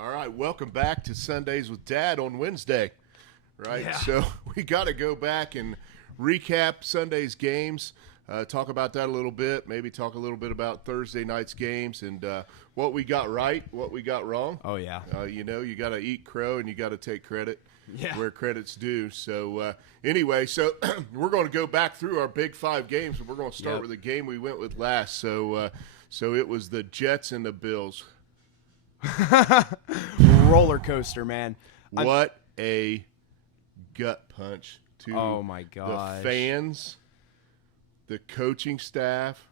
All right, welcome back to Sundays with Dad on Wednesday, right? Yeah. So we got to go back and recap Sunday's games, talk about that a little bit, maybe talk a little bit about Thursday night's games and what we got right, what we got wrong. Oh, yeah. You got to eat crow and you got to take credit Yeah. where credit's due. So anyway, we're going to go back through our Big Five games, and we're going to start with the game we went with last. So it was the Jets and the Bills. Roller coaster, man. What a gut punch to Oh, my gosh. the fans, the coaching staff,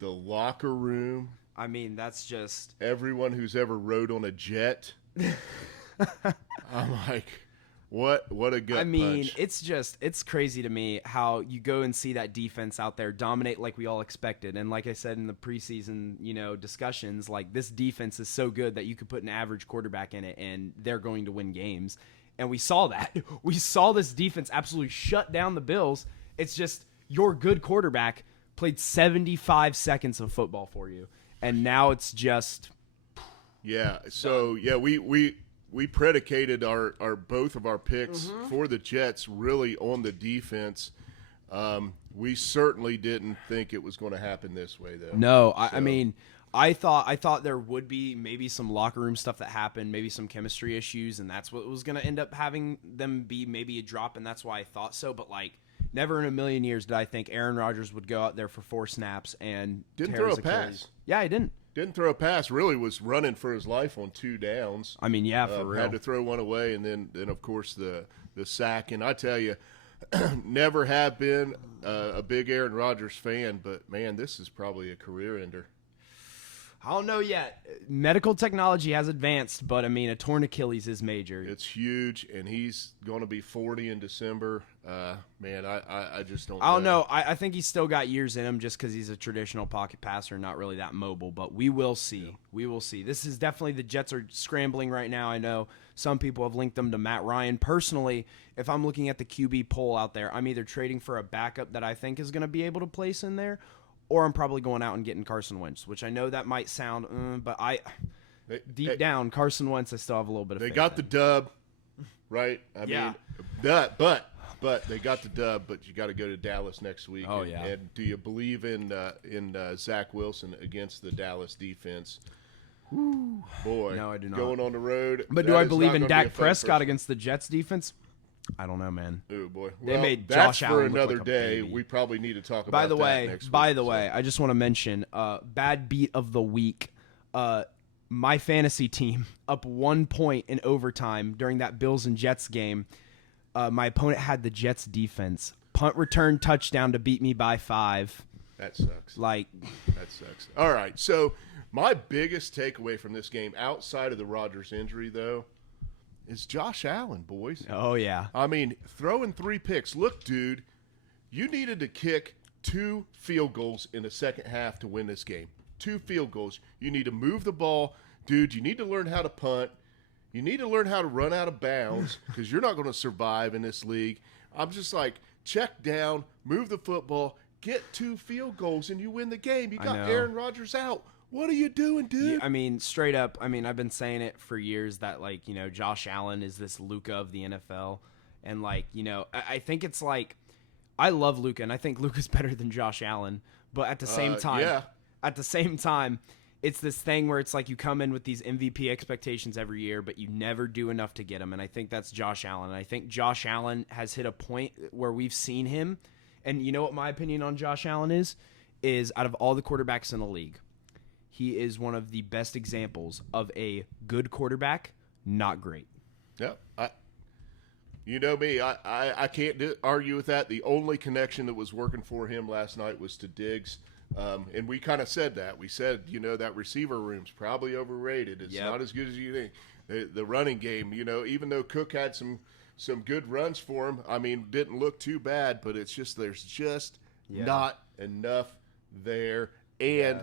the locker room, I mean, that's just everyone who's ever rode on a jet. I'm like, what a gut punch. it's crazy to me how you go and see that defense out there dominate like we all expected. And like I said in the preseason, discussions, like this defense is so good that you could put an average quarterback in it and they're going to win games. And we saw that. We saw this defense absolutely shut down the Bills. It's just your good quarterback played 75 seconds of football for you. And now it's just Yeah. So we predicated our both of our picks for the Jets really on the defense. We certainly didn't think it was going to happen this way, though. No, I mean, I thought there would be maybe some locker room stuff that happened, maybe some chemistry issues, and that's what was going to end up having them be maybe a drop, and that's why I thought so. But like, never in a million years did I think Aaron Rodgers would go out there for 4 snaps and Didn't tear throw his a Achilles. pass. Yeah, he didn't. Didn't throw a pass. Really was running for his life on 2 downs. I mean, yeah, for real. Had to throw one away, and then of course the sack. And I tell you, never have been a big Aaron Rodgers fan, but man, this is probably a career ender. I don't know yet. Medical technology has advanced, but I mean, a torn Achilles is major. It's huge, and he's going to be 40 in December. Man, I just don't. I don't know. I think he's still got years in him just because he's a traditional pocket passer, not really that mobile. But we will see. Yeah. We will see. This is definitely the Jets are scrambling right now. I know some people have linked them to Matt Ryan. Personally, if I'm looking at the QB poll out there, I'm either trading for a backup that I think is going to be able to place in there, or I'm probably going out and getting Carson Wentz, which I know that might sound, but deep down, Carson Wentz, I still have a little bit of faith They got the in. dub, right? I Yeah. mean, but they got the dub, but you got to go to Dallas next week. Oh, and, yeah. And do you believe in Zach Wilson against the Dallas defense? Whew, boy. No, I do not. Going on the road. But do I believe in Dak Prescott against the Jets defense? I don't know, man. Oh boy, They made that's Josh for Allen look another like a day. baby. We probably need to talk about By the that way, next week. I just want to mention bad beat of the week. My fantasy team up 1 point in overtime during that Bills and Jets game. My opponent had the Jets defense punt return touchdown to beat me by 5. That sucks. That sucks. All right, so my biggest takeaway from this game, outside of the Rodgers injury, though, is Josh Allen, boys. Oh yeah. I mean, throwing 3 picks. Look, dude, you needed to kick 2 field goals in the second half to win this game. 2 field goals. You need to move the ball. Dude, you need to learn how to punt. You need to learn how to run out of bounds because you're not going to survive in this league. I'm just like, check down, move the football, get 2 field goals, and you win the game. You got Aaron Rodgers out. What are you doing, dude? Yeah, I mean, straight up, I've been saying it for years that, Josh Allen is this Luka of the NFL. And, I think it's like, I love Luka, and I think Luka's better than Josh Allen. But at the same time, it's this thing where it's like you come in with these MVP expectations every year, but you never do enough to get them. And I think that's Josh Allen. And I think Josh Allen has hit a point where we've seen him. And you know what my opinion on Josh Allen is out of all the quarterbacks in the league, he is one of the best examples of a good quarterback, not great. Yeah, you know me. I can't argue with that. The only connection that was working for him last night was to Diggs, and we kind of said that. We said, that receiver room's probably overrated. It's not as good as you think. The running game, even though Cook had some good runs for him, I mean, didn't look too bad, but it's just there's just not enough there, and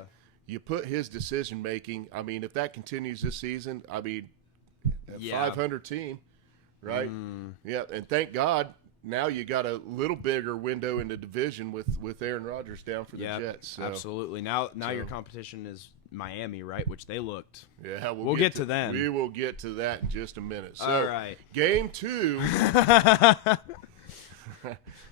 you put his decision making. I mean, if that continues this season, I mean, a 500 team, right? Yeah, and thank God now you got a little bigger window in the division with Aaron Rodgers down for the Jets. So. Absolutely. Now your competition is Miami, right? Which they looked. Yeah, we'll get to them. We will get to that in just a minute. So, All right. Game 2.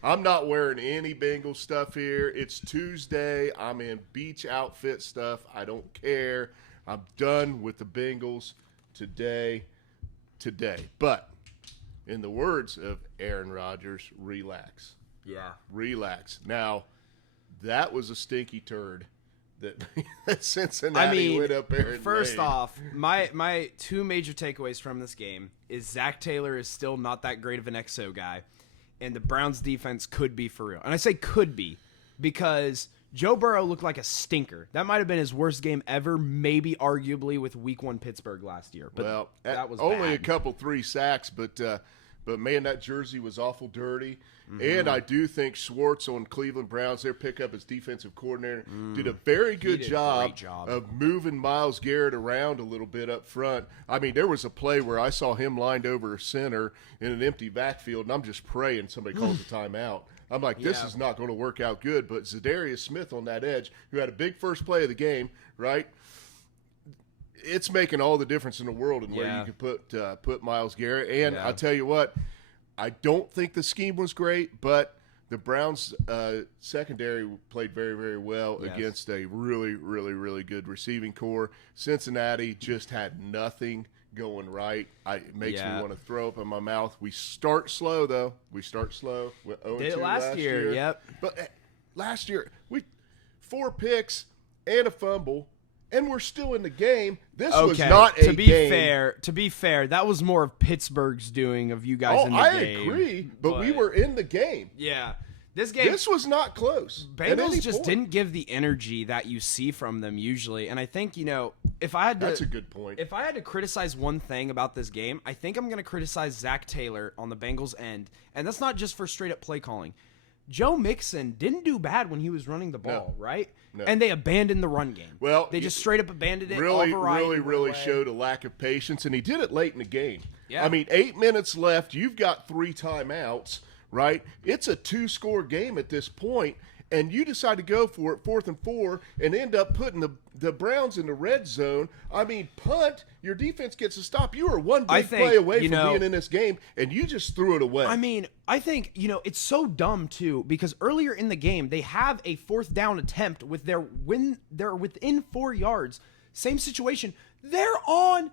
I'm not wearing any Bengals stuff here. It's Tuesday. I'm in beach outfit stuff. I don't care. I'm done with the Bengals today. But in the words of Aaron Rodgers, relax. Yeah. Relax. Now, that was a stinky turd that Cincinnati went up there and first made. off, my two major takeaways from this game is Zach Taylor is still not that great of an XO guy, and the Browns defense could be for real. And I say could be because Joe Burrow looked like a stinker. That might have been his worst game ever, maybe arguably with Week 1 Pittsburgh last year. But that was only bad. a couple 3 sacks, but man, that jersey was awful dirty. Mm-hmm. And I do think Schwartz on Cleveland Browns, their pickup as defensive coordinator, did a very good did a job great job of moving Myles Garrett around a little bit up front. I mean, there was a play where I saw him lined over a center in an empty backfield, and I'm just praying somebody calls a timeout. I'm like, this Yeah. is not going to work out good. But Zadarius Smith on that edge, who had a big first play of the game, right? It's making all the difference in the world in where Yeah. you can put Myles Garrett. And Yeah. I'll tell you what, I don't think the scheme was great, but the Browns secondary played very, very well Yes. against a really, really, really good receiving core. Cincinnati just had nothing going right. It makes me want to throw up in my mouth. We start slow, though. We start slow. We 0-2 Did it last year, yep. But last year, 4 picks and a fumble, and we're still in the game. This was not a game. To be fair, that was more of Pittsburgh's doing of you guys in the game. I agree, but we were in the game. Yeah. This was not close. at any Bengals just point. didn't give the energy that you see from them usually. And I think, if I had to That's a good point. If I had to criticize one thing about this game, I think I'm going to criticize Zach Taylor on the Bengals end. And that's not just for straight up play calling. Joe Mixon didn't do bad when he was running the ball, right? No. And they abandoned the run game. Well, they just straight up abandoned it. Really away. showed a lack of patience, and he did it late in the game. Yeah. I mean, 8 minutes left. You've got 3 timeouts, right? It's a 2-score game at this point, and you decide to go for it, 4th and 4, and end up putting the Browns in the red zone. I mean, punt, your defense gets a stop. You were one big play away from being in this game, and you just threw it away. I mean, I think, it's so dumb, too, because earlier in the game, they have a 4th down attempt with they're within 4 yards. Same situation. They're 40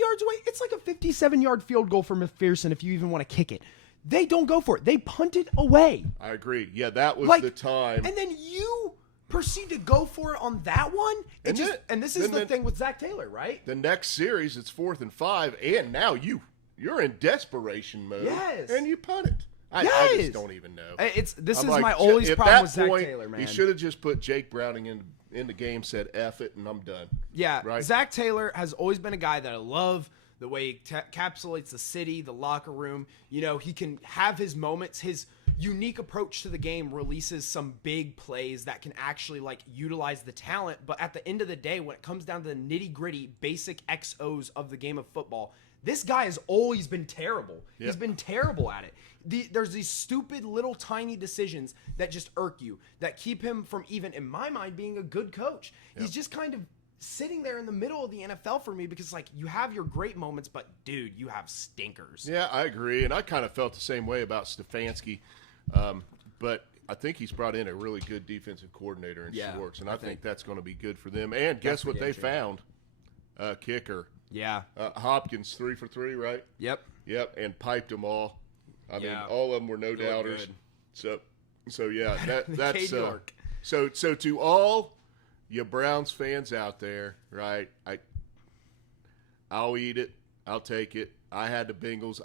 yards away. It's like a 57-yard field goal for McPherson if you even want to kick it. They don't go for it. They punt it away. I agree. Yeah, that was the time. And then you proceed to go for it on that one. And this is the thing with Zach Taylor, right? The next series, it's 4th and 5, and now you're in desperation mode. Yes. And you punt it. I just don't even know. This is like, my always at problem that with Zach point, Taylor, man. He should have just put Jake Browning in the game, said F it, and I'm done. Yeah, right? Zach Taylor has always been a guy that I love. The way he encapsulates the city, the locker room. He can have his moments. His unique approach to the game releases some big plays that can actually utilize the talent. But at the end of the day, when it comes down to the nitty gritty, basic XOs of the game of football, this guy has always been terrible. Yep. He's been terrible at it. There's these stupid little tiny decisions that just irk you, that keep him from even, in my mind, being a good coach. Yep. He's just kind of sitting there in the middle of the NFL for me because you have your great moments, but dude, you have stinkers. Yeah, I agree, and I kind of felt the same way about Stefanski, but I think he's brought in a really good defensive coordinator in Schwartz, and I think that's going to be good for them. And guess what they found? Kicker. Yeah. Hopkins 3 for 3, right? Yep. And piped them all. I mean, Yeah. all of them were no They look doubters. good. So yeah, that's K-York. so to all you Browns fans out there, right? I'll eat it. I'll take it. I had the Bengals.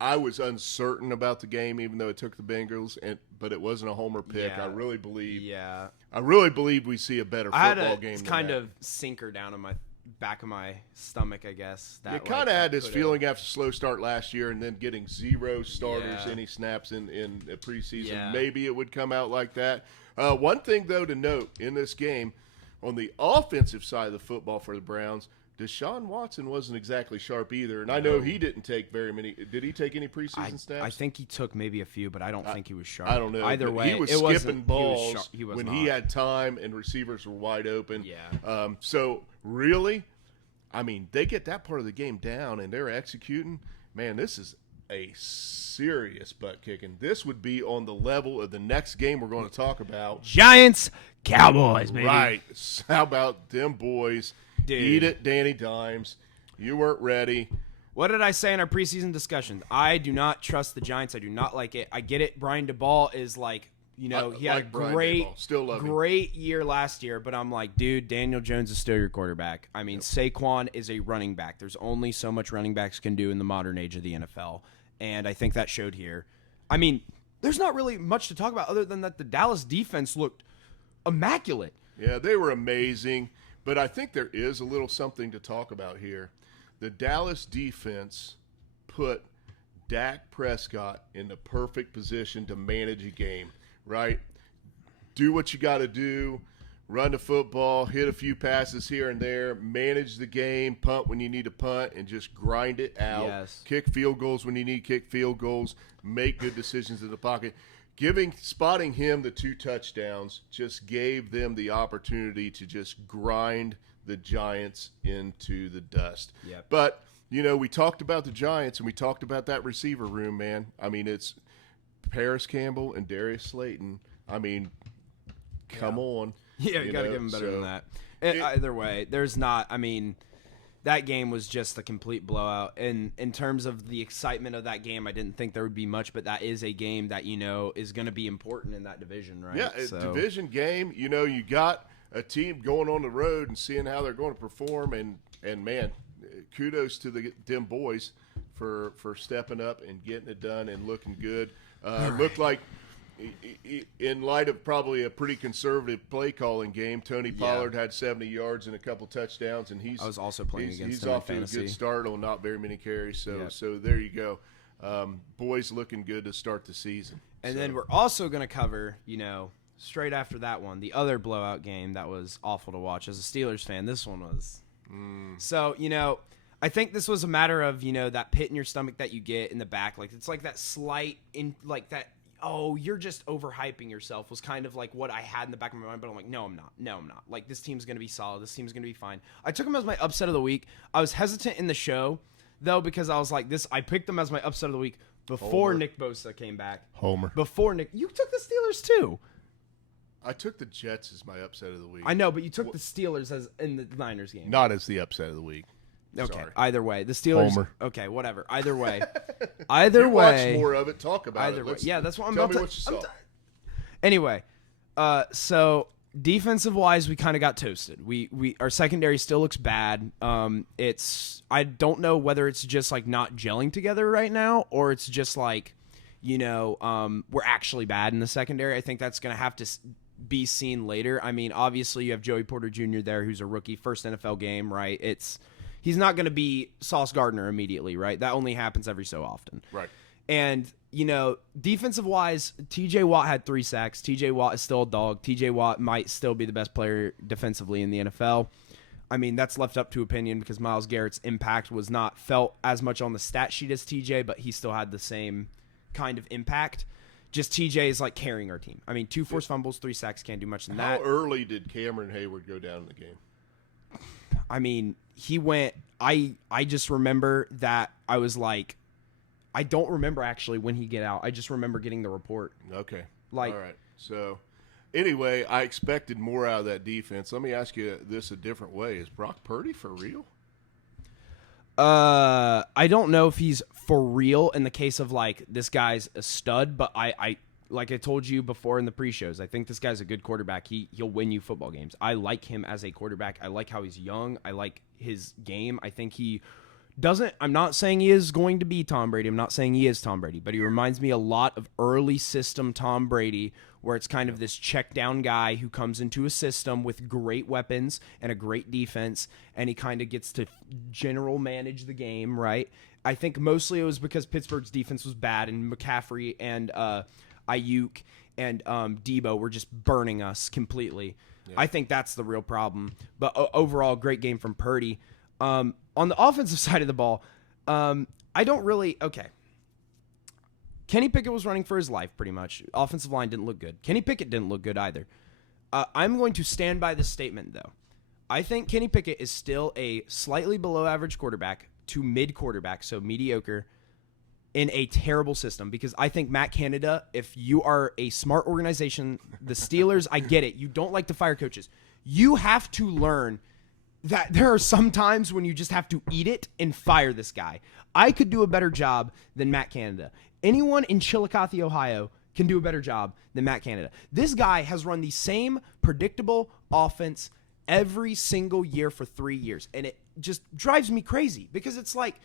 I was uncertain about the game, even though it took the Bengals, but it wasn't a homer pick. Yeah. I really believe. Yeah. I really believe we see a better football game. It's than kind that. of sinker down in my back of my stomach, I guess. You kind of had this feeling after slow start last year, and then getting 0 starters, Yeah. any snaps in a preseason. Yeah. Maybe it would come out like that. One thing though to note in this game, on the offensive side of the football for the Browns, Deshaun Watson wasn't exactly sharp either, and I know he didn't take very many. Did he take any preseason snaps? I think he took maybe a few, but I don't think he was sharp. I don't know. Either way, he was it skipping balls balls when he had time and receivers were wide open. Yeah. So really, I mean, they get that part of the game down and they're executing. Man, this is a serious butt kicking. This would be on the level of the next game we're going to talk about. Giants, Cowboys, baby. Right. How about them boys? Dude. Eat it, Danny Dimes. You weren't ready. What did I say in our preseason discussions? I do not trust the Giants. I do not like it. I get it. Brian DeBall is like, he had like a Brian great, DeBall. Still love him. great year last year, but I'm like, dude, Daniel Jones is still your quarterback. I mean, Saquon is a running back. There's only so much running backs can do in the modern age of the NFL, and I think that showed here. I mean, there's not really much to talk about other than that the Dallas defense looked immaculate. Yeah, they were amazing. But I think there is a little something to talk about here. The Dallas defense put Dak Prescott in the perfect position to manage a game, right? Do what you got to do, run the football, hit a few passes here and there, manage the game, punt when you need to punt, and just grind it out. Yes. Kick field goals when you need to kick field goals, make good decisions in the pocket. Spotting him the 2 touchdowns just gave them the opportunity to just grind the Giants into the dust. Yep. But, we talked about the Giants and we talked about that receiver room, man. I mean, it's Paris Campbell and Darius Slayton. I mean, come on. Yeah, you got to give him better than that. Either way, there's not – I mean – that game was just a complete blowout. And in terms of the excitement of that game, I didn't think there would be much, but that is a game that, is going to be important in that division, right? Yeah, division game. You got a team going on the road and seeing how they're going to perform. And man, kudos to them boys for stepping up and getting it done and looking good. Looked like – in light of probably a pretty conservative play calling game, Tony Pollard had 70 yards and a couple touchdowns, and I was also playing against him. He's off to a good start on not very many carries. So there you go. Boys looking good to start the season. And then we're also going to cover, straight after that one, the other blowout game that was awful to watch. As a Steelers fan, this one was. So, I think this was a matter of, that pit in your stomach that you get in the back. Like, it's like that slight oh, you're just overhyping yourself was kind of like what I had in the back of my mind, but I'm like, no, I'm not. Like, this team's going to be solid. This team's going to be fine. I took them as my upset of the week. I was hesitant in the show, though, because I was like, I picked them as my upset of the week before Nick Bosa came back. Homer. You took the Steelers, too. I took the Jets as my upset of the week. I know, but you took the Steelers as in the Niners game. Not as the upset of the week. Okay. Sorry. Either way, the Steelers. Homer. Okay, whatever. Either way. You watch more of it. Talk about either it. Way. Yeah, that's what I'm tell about me what you saw. Anyway, so defensive wise, we kind of got toasted. We our secondary still looks bad. I don't know whether it's just like not gelling together right now, or it's just like, we're actually bad in the secondary. I think that's gonna have to be seen later. I mean, obviously you have Joey Porter Jr. there, who's a rookie, first NFL game, right? He's not going to be Sauce Gardner immediately, right? That only happens every so often. Right. And, defensive-wise, T.J. Watt had 3 sacks. T.J. Watt is still a dog. T.J. Watt might still be the best player defensively in the NFL. I mean, that's left up to opinion because Myles Garrett's impact was not felt as much on the stat sheet as T.J., but he still had the same kind of impact. Just T.J. is like carrying our team. I mean, 2 forced fumbles, 3 sacks, can't do much than that. How early did Cameron Hayward go down in the game? I mean, he went – I just remember that I was like – I don't remember actually when he get out. I just remember getting the report. Okay. All right. So, anyway, I expected more out of that defense. Let me ask you this a different way. Is Brock Purdy for real? I don't know if he's for real in the case of, like, this guy's a stud, but I like I told you before in the pre-shows, I think this guy's a good quarterback. He'll win you football games. I like him as a quarterback. I like how he's young. I like his game. I think he doesn't – I'm not saying he is going to be Tom Brady. I'm not saying he is Tom Brady, but he reminds me a lot of early system Tom Brady where it's kind of this check-down guy who comes into a system with great weapons and a great defense, and he kind of gets to general manage the game, right? I think mostly it was because Pittsburgh's defense was bad, and McCaffrey and Ayuk and Debo were just burning us completely. Yeah. I think that's the real problem. But overall, great game from Purdy. On the offensive side of the ball, I don't really – okay. Kenny Pickett was running for his life pretty much. Offensive line didn't look good. Kenny Pickett didn't look good either. I'm going to stand by this statement, though. I think Kenny Pickett is still a slightly below average quarterback to mid quarterback, so mediocre, in a terrible system. Because I think Matt Canada, if you are a smart organization, the Steelers, I get it. You don't like to fire coaches. You have to learn that there are some times when you just have to eat it and fire this guy. I could do a better job than Matt Canada. Anyone in Chillicothe, Ohio can do a better job than Matt Canada. This guy has run the same predictable offense every single year for 3 years. And it just drives me crazy because it's like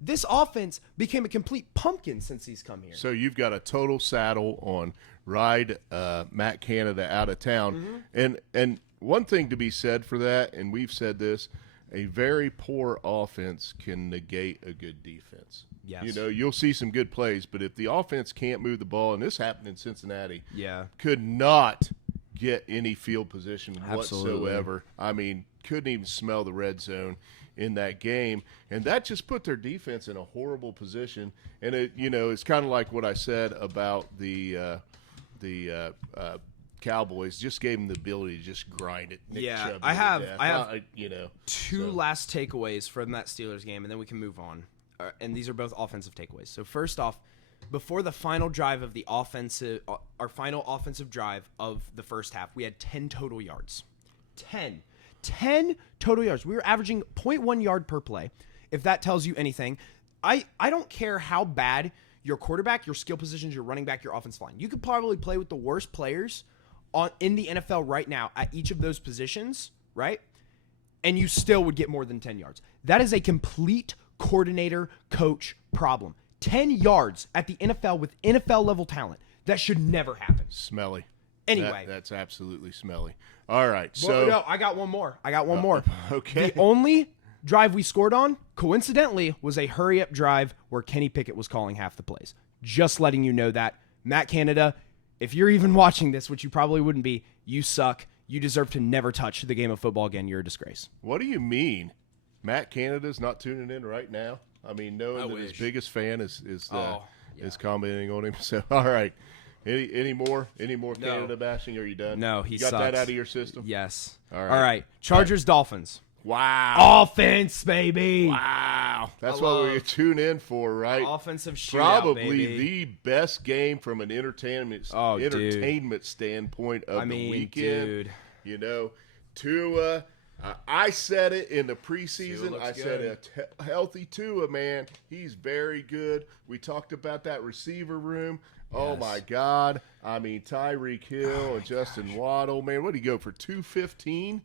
this offense became a complete pumpkin since he's come here. So you've got a total saddle on ride Matt Canada out of town. And one thing to be said for that, and we've said this, a very poor offense can negate a good defense. Yes. You know, you'll see some good plays, but if the offense can't move the ball, and this happened in Cincinnati, could not get any field position whatsoever. I mean, couldn't even smell the red zone in that game, and that just put their defense in a horrible position. And it, you know, it's kind of like what I said about the Cowboys. Just gave them the ability to just grind it. Nick Chubb I have you know, two last takeaways from that Steelers game, and then we can move on. And these are both offensive takeaways. So first off, before the final drive of our final offensive drive of the first half, we had 10 total yards. 10 total yards. We were averaging 0.1 yard per play. If that tells you anything, I don't care how bad your quarterback, your skill positions, your running back, your offensive line. You could probably play with the worst players in the NFL right now at each of those positions, right? And you still would get more than 10 yards. That is a complete coordinator coach problem. 10 yards at the NFL with NFL level talent. That should never happen. Smelly. Anyway. That's absolutely smelly. All right. So well, no, I got one more. Okay. The only drive we scored on, coincidentally, was a hurry-up drive where Kenny Pickett was calling half the plays. Just letting you know that. Matt Canada, if you're even watching this, which you probably wouldn't be, you suck. You deserve to never touch the game of football again. You're a disgrace. What do you mean? Matt Canada's not tuning in right now? I mean, knowing that his biggest fan is commenting on him. So, all right. Any more Canada bashing? Are you done? No, he got sucks. that out of your system? Yes. All right. Chargers, Dolphins. Wow. Offense, baby. Wow. That's what we tune in for, right? Offensive shootout, Probably baby. the best game from an entertainment standpoint of the weekend. Dude. You know, Tua. I said it in the preseason. I said a healthy Tua, man. He's very good. We talked about that receiver room. Yes. Oh, my God. I mean, Tyreek Hill and Justin Waddle. Man, what did he go for, 215?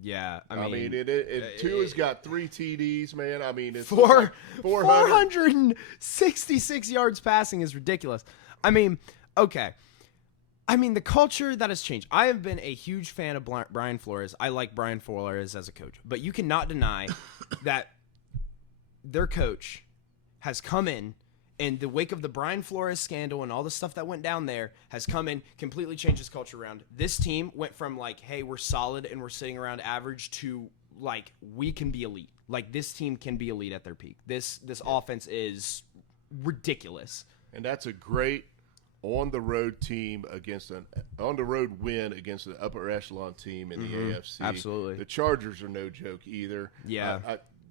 Yeah. I mean Tua's got 3 TDs, man. I mean, it's 466 yards passing is ridiculous. I mean, okay. I mean, the culture that has changed. I have been a huge fan of Brian Flores. I like Brian Flores as a coach. But you cannot deny that their coach has come in the wake of the Brian Flores scandal and all the stuff that went down there, has come in, completely changed his culture around. This team went from, like, hey, we're solid and we're sitting around average to, like, we can be elite. Like, this team can be elite at their peak. This offense is ridiculous. And that's a great on-the-road team on-the-road win against an upper echelon team in the AFC. Absolutely. The Chargers are no joke either. Yeah.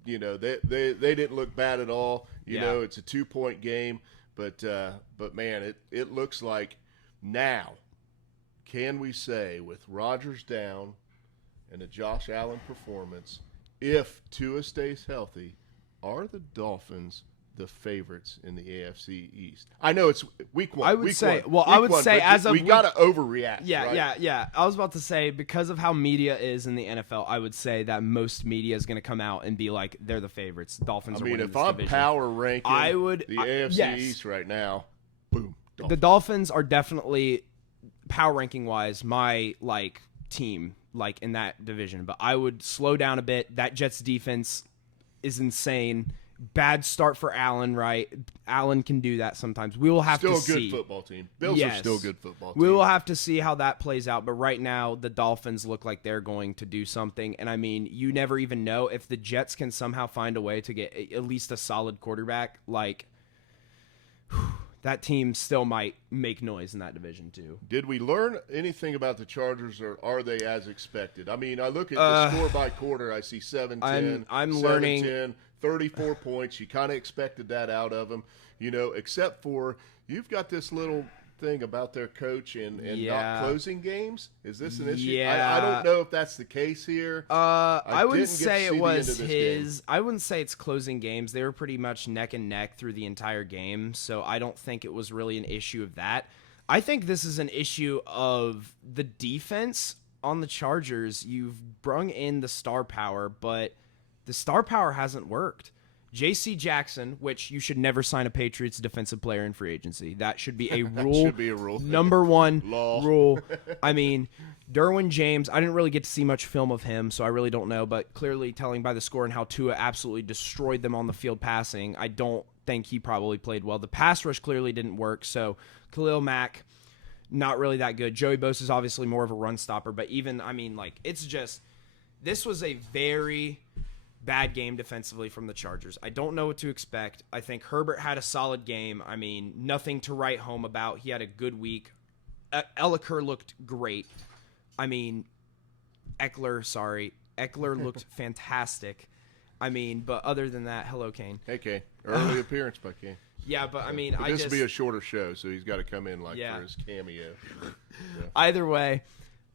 You know, they didn't look bad at all. You know, it's a 2-point game, but man, it looks like now, can we say with Rodgers down and a Josh Allen performance, if Tua stays healthy, are the Dolphins the favorites in the AFC East? I know it's week 1. I would say as of we got to overreact. Yeah. I was about to say, because of how media is in the NFL, I would say that most media is going to come out and be like, they're the favorites. Dolphins are winning this division. If I'm power ranking the AFC East right now, boom. Dolphins. The Dolphins are definitely power ranking wise my team in that division, but I would slow down a bit. That Jets defense is insane. Bad start for Allen, right? Allen can do that sometimes. We will have still to see. Still a good football team. Bills are still a good football team. We will have to see how that plays out. But right now, the Dolphins look like they're going to do something. And, I mean, you never even know if the Jets can somehow find a way to get at least a solid quarterback. Like, that team still might make noise in that division, too. Did we learn anything about the Chargers, or are they as expected? I mean, I look at the score by quarter. I see 7-10, I'm 7-10, learning 34 points. You kind of expected that out of them, except for you've got this little thing about their coach and not closing games. Is this an issue? Yeah. I don't know if that's the case here. I wouldn't didn't get to say see it the was end of this his. I wouldn't say it's closing games. They were pretty much neck and neck through the entire game, so I don't think it was really an issue of that. I think this is an issue of the defense on the Chargers. You've brung in the star power, but the star power hasn't worked. J.C. Jackson, which you should never sign a Patriots defensive player in free agency. That should be a rule. Should be a rule. Number one Law. rule. I mean, Derwin James, I didn't really get to see much film of him, so I really don't know. But clearly telling by the score and how Tua absolutely destroyed them on the field passing, I don't think he probably played well. The pass rush clearly didn't work, so Khalil Mack, not really that good. Joey Bosa is obviously more of a run stopper, but even, I mean, like, it's just, this was a very bad game defensively from the Chargers. I don't know what to expect. I think Herbert had a solid game. I mean, nothing to write home about. He had a good week. Eckler looked great. I mean, Eckler looked fantastic. I mean, but other than that, hello, Kane. Hey, Kane. Early appearance by Kane. Yeah, but I mean, this will be a shorter show, so he's got to come in for his cameo. Either way,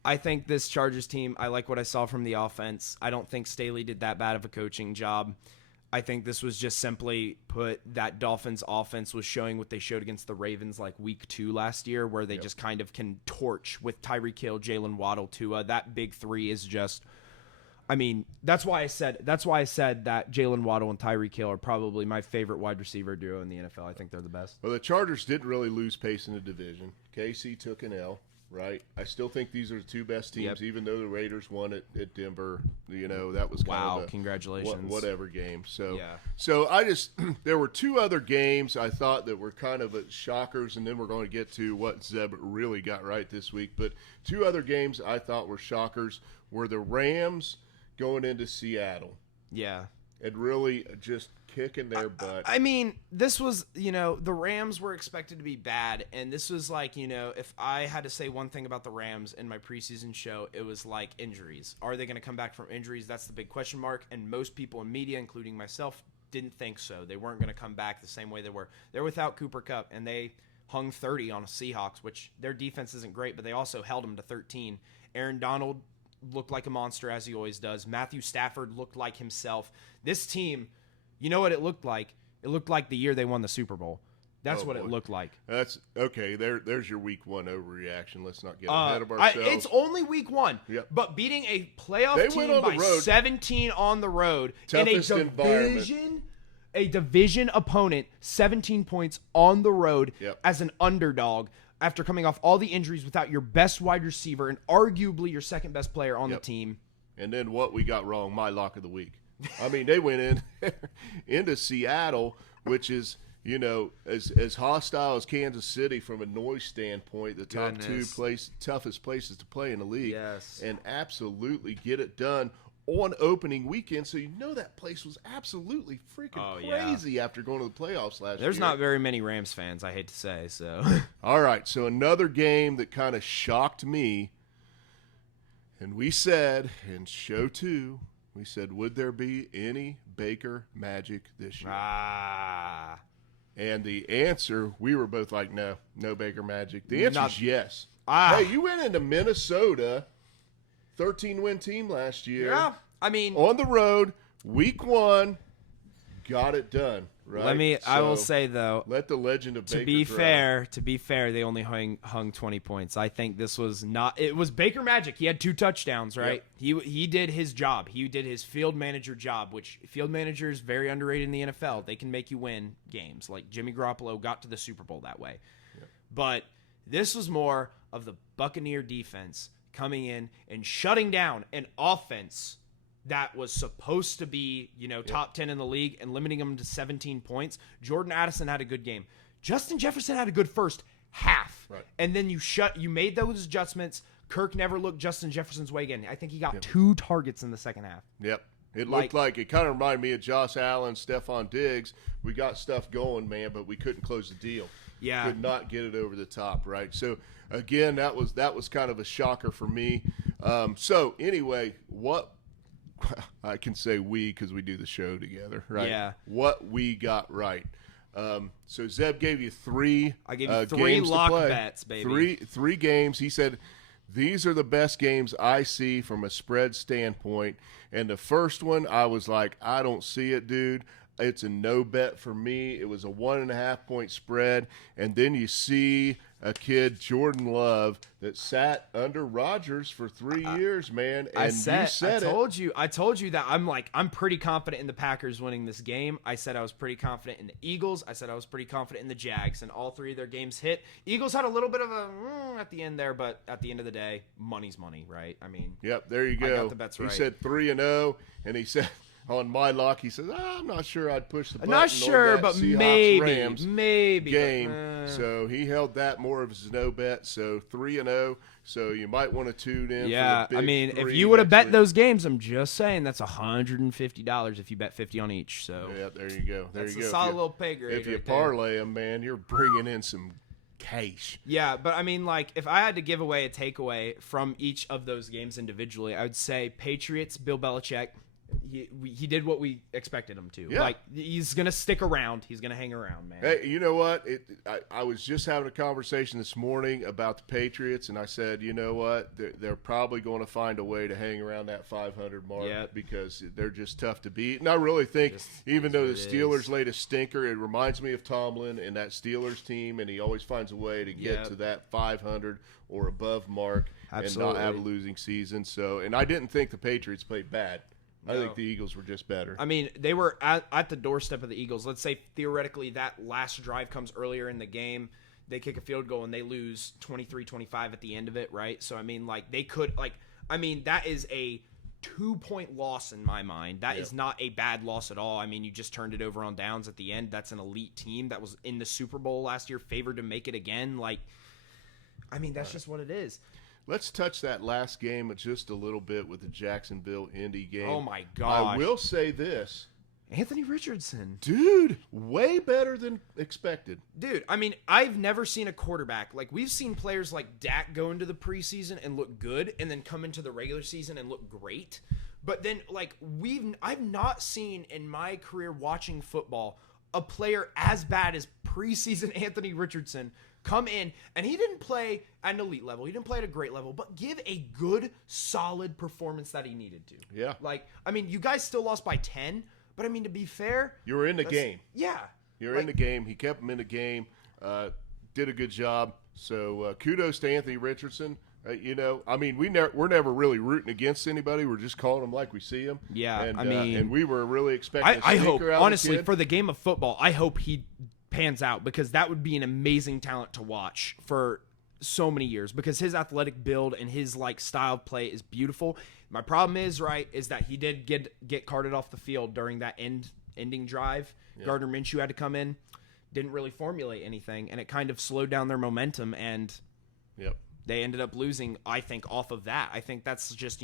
I think this Chargers team, I like what I saw from the offense. I don't think Staley did that bad of a coaching job. I think this was just simply put that Dolphins offense was showing what they showed against the Ravens like week 2 last year, where they just kind of can torch with Tyreek Hill, Jalen Waddle, Tua. That big three is just, I mean, that's why I said that Jalen Waddle and Tyreek Hill are probably my favorite wide receiver duo in the NFL. I think they're the best. Well, the Chargers didn't really lose pace in the division. KC took an L. Right, I still think these are the two best teams, even though the Raiders won at Denver. That was kind of a congratulations, whatever game. So, so I just there were two other games I thought that were kind of shockers, and then we're going to get to what Zeb really got right this week. But two other games I thought were shockers were the Rams going into Seattle. Yeah, and really just kicking their butt. I mean, this was, the Rams were expected to be bad, and this was like, if I had to say one thing about the Rams in my preseason show, it was like injuries. Are they going to come back from injuries? That's the big question mark, and most people in media, including myself, didn't think so. They weren't going to come back the same way they were. They're without Cooper Kupp, and they hung 30 on the Seahawks, which their defense isn't great, but they also held them to 13. Aaron Donald looked like a monster, as he always does. Matthew Stafford looked like himself. This team, you know what it looked like? It looked like the year they won the Super Bowl. That's what it looked like. That's okay. There's your week 1 overreaction. Let's not get ahead of ourselves. It's only week 1, but beating a playoff team by 17 on the road toughest in a division opponent, 17 points on the road as an underdog after coming off all the injuries without your best wide receiver and arguably your second best player on the team. And then what we got wrong? My lock of the week. I mean, they went into Seattle, which is, as hostile as Kansas City from a noise standpoint, the top toughest places to play in the league. Yes. And absolutely get it done on opening weekend. So that place was absolutely freaking crazy after going to the playoffs last year. There's not very many Rams fans, I hate to say. So. All right, so another game that kind of shocked me, and we said in show 2, we said, would there be any Baker magic this year? And the answer, we were both like, no Baker magic. The answer is yes. Hey, you went into Minnesota, 13-win team last year. Yeah, I mean. On the road, week 1, got it done. Right? I will say, though. Let the legend of Baker To be fair, they only hung 20 points. I think this was not. It was Baker magic. He had 2 touchdowns, right? Yep. He did his job. He did his field manager job, which field manager is very underrated in the NFL. They can make you win games. Like Jimmy Garoppolo got to the Super Bowl that way. Yep. But this was more of the Buccaneer defense coming in and shutting down an offense that was supposed to be, top 10 in the league and limiting them to 17 points. Jordan Addison had a good game. Justin Jefferson had a good first half. Right. And then you made those adjustments. Kirk never looked Justin Jefferson's way again. I think he got 2 targets in the second half. Yep. It looked like it kind of reminded me of Josh Allen, Stephon Diggs. We got stuff going, man, but we couldn't close the deal. Yeah. Could not get it over the top, right? So, again, that was kind of a shocker for me. So, anyway, what I can say we because we do the show together, right? Yeah. What we got right. So, Zeb gave you 3 I gave you 3 games lock to play. bets, baby. Three games. He said, these are the best games I see from a spread standpoint. And the first one, I was like, I don't see it, dude. It's a no bet for me. It was a 1.5 point spread. And then you see a kid, Jordan Love, that sat under Rodgers for 3 years, man. And I told you that I'm pretty confident in the Packers winning this game. I said I was pretty confident in the Eagles. I said I was pretty confident in the Jags, and all 3 of their games hit. Eagles had a little bit of a at the end there, but at the end of the day, money's money, right? I mean, yep, there you go. I got the bets right. He said 3-0, and he said on my lock, he says, I'm not sure I'd push the button. I'm not sure, on that but Seahawks-Rams maybe game. So he held that more of his no bet. So 3-0. So you might want to tune in. Yeah, for the I big mean, if 3 you would have bet week. those games, I'm just saying that's $150 if you bet 50 on each. So Yeah, there you go. that's a solid little pay grade. If you right there. parlay them, man, you're bringing in some cash. Yeah, but I mean, like, if I had to give away a takeaway from each of those games individually, I would say Patriots, Bill Belichick. He did what we expected him to. Yeah. Like, he's going to stick around. He's going to hang around, man. Hey, you know what? I was just having a conversation this morning about the Patriots, and I said, you know what? They're probably going to find a way to hang around that 500 mark because they're just tough to beat. And I really think, even though the Steelers laid a stinker, it reminds me of Tomlin and that Steelers team, and he always finds a way to get to that 500 or above mark and not have a losing season. So, and I didn't think the Patriots played bad. I think the Eagles were just better. I mean, they were at the doorstep of the Eagles. Let's say theoretically that last drive comes earlier in the game. They kick a field goal and they lose 23-25 at the end of it, right? So, I mean, like, they could, like, I mean, that is a 2-point loss in my mind. That is not a bad loss at all. I mean, you just turned it over on downs at the end. That's an elite team that was in the Super Bowl last year, favored to make it again. Like, I mean, that's just what it is. Let's touch that last game just a little bit with the Jacksonville-Indy game. Oh, my gosh. I will say this. Anthony Richardson. Dude, way better than expected. Dude, I mean, I've never seen a quarterback. Like, we've seen players like Dak go into the preseason and look good and then come into the regular season and look great. But then, like, I've not seen in my career watching football a player as bad as preseason Anthony Richardson come in, and he didn't play at an elite level. He didn't play at a great level, but give a good, solid performance that he needed to. Yeah. Like, I mean, you guys still lost by 10, but I mean, to be fair. You were in the game. Yeah. You're in the game. He kept him in the game. Did a good job. So kudos to Anthony Richardson. You know, I mean, we're never really rooting against anybody. We're just calling them like we see them. Yeah, and, I mean, and we were really expecting. I hope, out honestly, the kid. for the game of football, I hope he pans out because that would be an amazing talent to watch for so many years because his athletic build and his like style of play is beautiful. My problem is that he did get carted off the field during that ending drive. Yeah. Gardner Minshew had to come in, didn't really formulate anything, and it kind of slowed down their momentum, and they ended up losing, I think, off of that. I think that's just,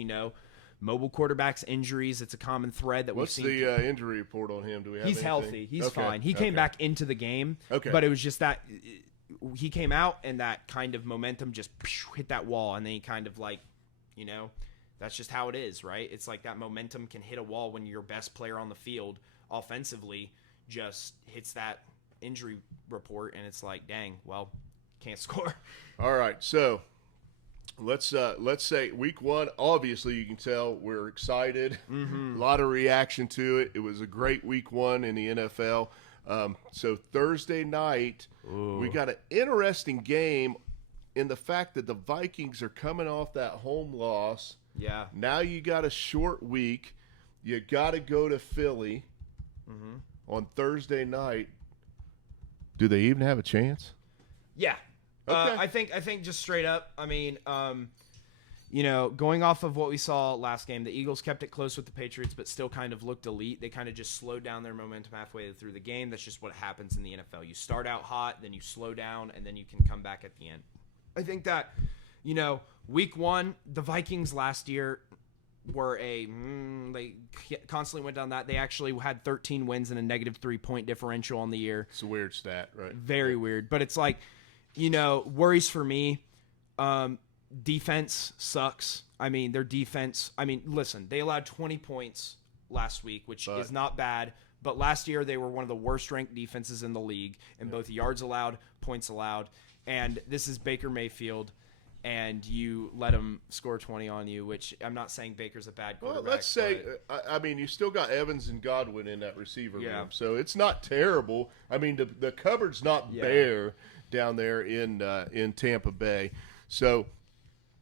mobile quarterbacks, injuries. It's a common thread that we've seen. What's the injury report on him? Do we have He's anything? healthy. He's fine. He came back into the game. Okay. But it was just that he came out and that kind of momentum just hit that wall. And then he kind of like, that's just how it is, right? It's like that momentum can hit a wall when your best player on the field offensively just hits that injury report. And it's like, dang, well, can't score. All right. So let's say week 1, obviously you can tell we're excited. A lot of reaction to it. It was a great week 1 in the NFL. So Thursday night, we got an interesting game in the fact that the Vikings are coming off that home loss. Yeah. Now you got a short week. You got to go to Philly on Thursday night. Do they even have a chance? Yeah. Okay. I think just straight up. I mean, going off of what we saw last game, the Eagles kept it close with the Patriots, but still kind of looked elite. They kind of just slowed down their momentum halfway through the game. That's just what happens in the NFL. You start out hot, then you slow down, and then you can come back at the end. I think that, week one, the Vikings last year were they constantly went down that. They actually had 13 wins and a negative 3-point differential on the year. It's a weird stat, right? Very weird. But it's like, worries for me. Defense sucks. I mean, their defense. I mean, listen, they allowed 20 points last week, which is not bad. But last year, they were one of the worst-ranked defenses in the league in both yards allowed, points allowed. And this is Baker Mayfield, and you let him score 20 on you, which I'm not saying Baker's a bad quarterback. Well, let's say, you still got Evans and Godwin in that receiver Yeah. room, so it's not terrible. I mean, the cupboard's not bare down there in Tampa Bay. So,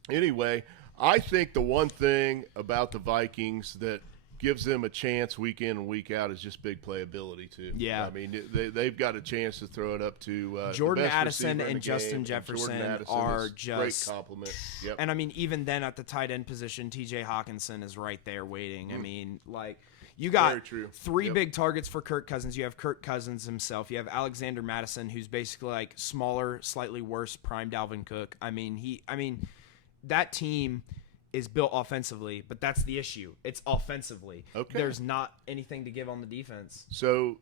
anyway, I think the one thing about the Vikings that gives them a chance week in and week out is just big playability too. Yeah. I mean, they've got a chance to throw it up to Jordan the best Addison receiver in and the Justin game. Jefferson Jordan Addison are is just great compliment. Yep. And I mean, even then at the tight end position, TJ Hawkinson is right there waiting. I mean, like, you got Very true. three big targets for Kirk Cousins. You have Kirk Cousins himself. You have Alexander Madison, who's basically like smaller, slightly worse prime Dalvin Cook. I mean, that team is built offensively, but that's the issue. It's offensively. Okay. There's not anything to give on the defense. So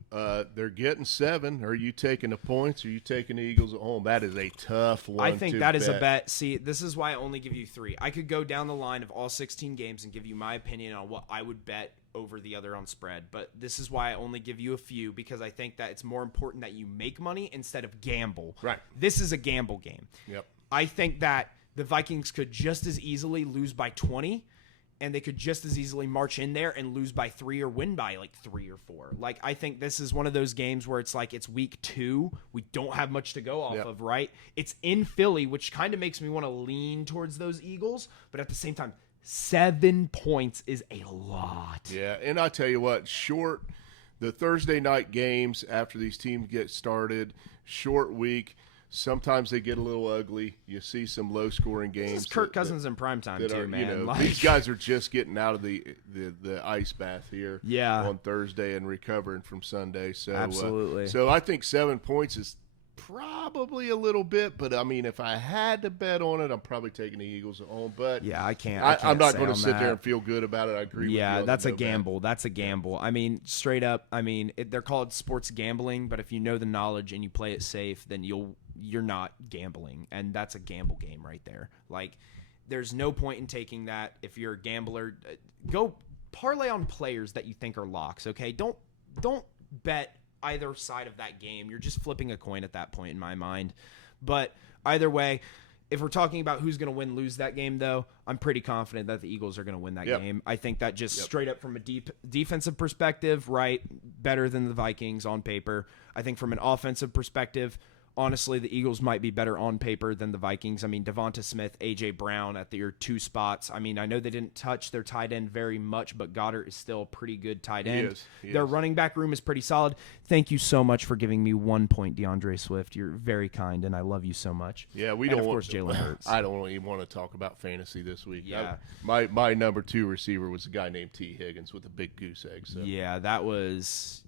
they're getting 7. Are you taking the points? Or are you taking the Eagles at home? That is a tough one. I think that is a bet. See, this is why I only give you 3. I could go down the line of all 16 games and give you my opinion on what I would bet over the other on spread. But this is why I only give you a few, because I think that it's more important that you make money instead of gamble. Right. This is a gamble game. Yep. I think that the Vikings could just as easily lose by 20, and they could just as easily march in there and lose by 3 or win by like 3 or 4. Like, I think this is one of those games where it's like it's week 2. We don't have much to go off of, right? It's in Philly, which kind of makes me want to lean towards those Eagles, but at the same time, 7 points is a lot. Yeah, and I tell you what, the Thursday night games after these teams get started, short week. Sometimes they get a little ugly. You see some low-scoring games. This is Kirk Cousins in primetime too, man. These guys are just getting out of the ice bath here on Thursday and recovering from Sunday. So absolutely. So I think 7 points is probably a little bit, but I mean, if I had to bet on it, I'm probably taking the Eagles at home. But yeah, I can't. I'm not going to sit there and feel good about it. I agree with you. Yeah, that's a gamble. That's a gamble. I mean, straight up. I mean, they're called sports gambling, but if you know the knowledge and you play it safe, then you're not gambling, and that's a gamble game right there. Like, there's no point in taking that. If you're a gambler, go parlay on players that you think are locks. Okay, don't bet either side of that game. You're just flipping a coin at that point in my mind. But either way, if we're talking about who's going to win, lose that game, though, I'm pretty confident that the Eagles are going to win that game. I think that just straight up from a defensive perspective, right, better than the Vikings on paper. I think from an offensive perspective, honestly, the Eagles might be better on paper than the Vikings. I mean, Devonta Smith, A.J. Brown at your 2 spots. I mean, I know they didn't touch their tight end very much, but Goddard is still a pretty good tight end. Their running back room is pretty solid. Thank you so much for giving me 1 point, DeAndre Swift. You're very kind, and I love you so much. Yeah, of course, Jalen Hurts. I don't even want to talk about fantasy this week. Yeah. My number 2 receiver was a guy named T. Higgins with a big goose egg. So. Yeah, that was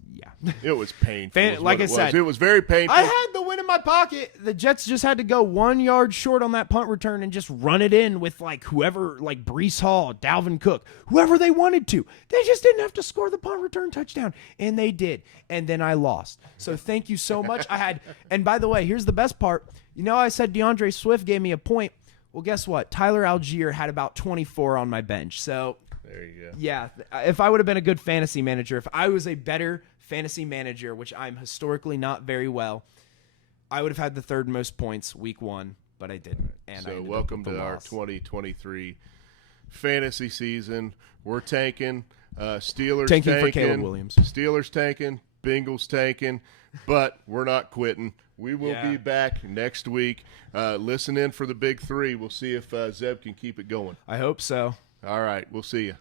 It was painful. Like I said, it was very painful. I had the win in my pocket. The Jets just had to go 1 yard short on that punt return and just run it in with like whoever, like Breece Hall, Dalvin Cook, whoever they wanted to. They just didn't have to score the punt return touchdown, and they did. And then I lost. So thank you so much. And by the way, here's the best part. I said DeAndre Swift gave me a point. Well, guess what? Tyler Algier had about 24 on my bench. So there you go. Yeah, if I would have been a good fantasy manager, if I was a better fantasy manager, which I'm historically not very well, I would have had the 3rd most points week 1, but I didn't. And so welcome to our 2023 fantasy season. We're tanking. Steelers tanking for Caleb Williams. Steelers tanking. Bengals tanking. But we're not quitting. We will be back next week. Listen in for the big 3. We'll see if Zeb can keep it going. I hope so. All right. We'll see you.